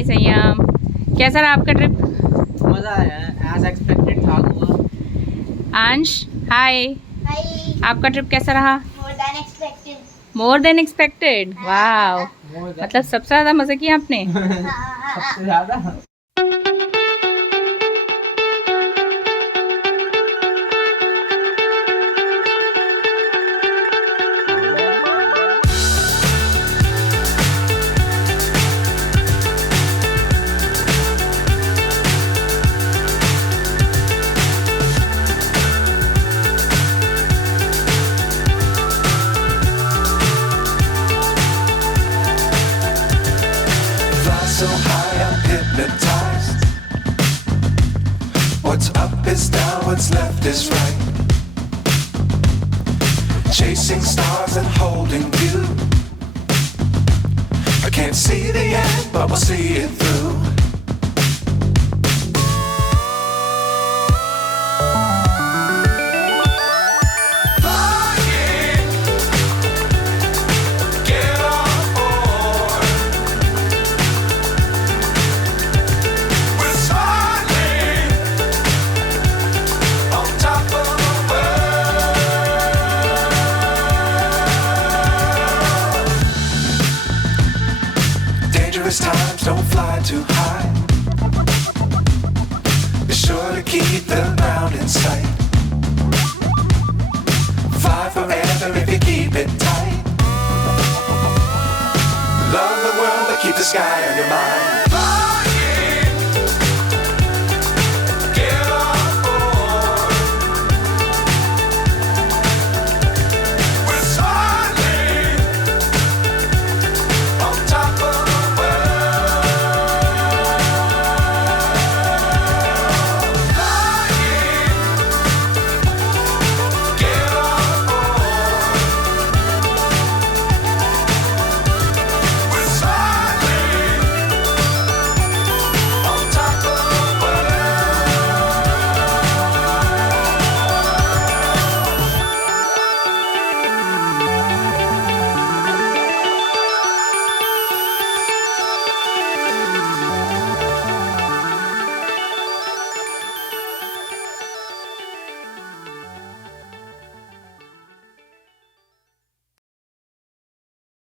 हाय संयम, कैसा रहा आपका ट्रिप? मज़ा आया, एज एक्सपेक्टेड था हुआ। अंश हाय, हाय। आपका ट्रिप कैसा रहा? More than expected. More than expected, वाह। मतलब सबसे ज़्यादा मज़े किए आपने? सबसे ज़्यादा। So high, I'm hypnotized. What's up is down, what's left is right. Chasing stars and holding you. I can't see the end, but we'll see it through. Times don't fly too high. Be sure to keep the ground in sight. Fly forever if you keep it tight. Love the world, but keep the sky on your mind.